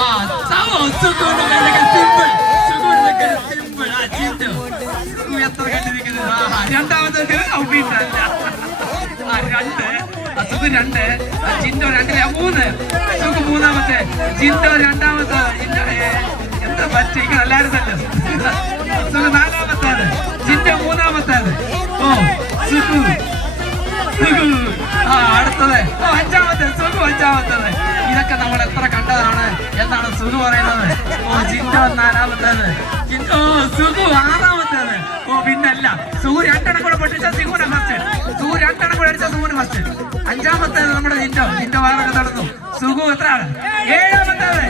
ആ സുഖുവിനൊക്കെ simple, സുഖുവിനൊക്കെ simple. ആ ചിന്തു സുഖു എത്ര കണ്ടിരിക്കുന്നത്. രണ്ടാമത്തെ ഔബീസല്ല. ആ രണ്ട്, സുഖു രണ്ട്, ചിന്തോ രണ്ടിലെ മൂന്ന്, സുഖു മൂന്നാമത്തെ, ചിന്തോ രണ്ടാമത്തെ. എന്താ പറ്റിങ്ങനെ അല്ലായിരുന്നല്ലോ. സുഖു നാലാമത്തേത്, ചിന്തോ മൂന്നാമത്തേത്. ഓ സുഖു സുഖു. ആ അടുത്തത് അഞ്ചാമത്തെ, സുഖു അഞ്ചാമത്തേത്. ഇതൊക്കെ നമ്മൾ എത്ര കണ്ടതാണ് എന്നാണ് സുഖു പറയുന്നത്. ഓ ചിന്തോ നാലാമത്തേത്, ഓ സുഖു ആറാമത്തേത്. ഓ പിന്നല്ല, സുഖു രണ്ടെണ്ണം കൂടെ പൊട്ടിച്ച സുഖുവിനെ ഫസ്റ്റ്, സുഖു രണ്ടെണ്ണം കൂടെ അടിച്ച സുഖുവിന് ഫസ്റ്റ്. അഞ്ചാമത്തേത് നമ്മുടെ ചിന്തോ, ചിന്തോ വാറൊക്കെ നടന്നു. സുഖു എത്രയാണ്? ഏഴാമത്തേത്.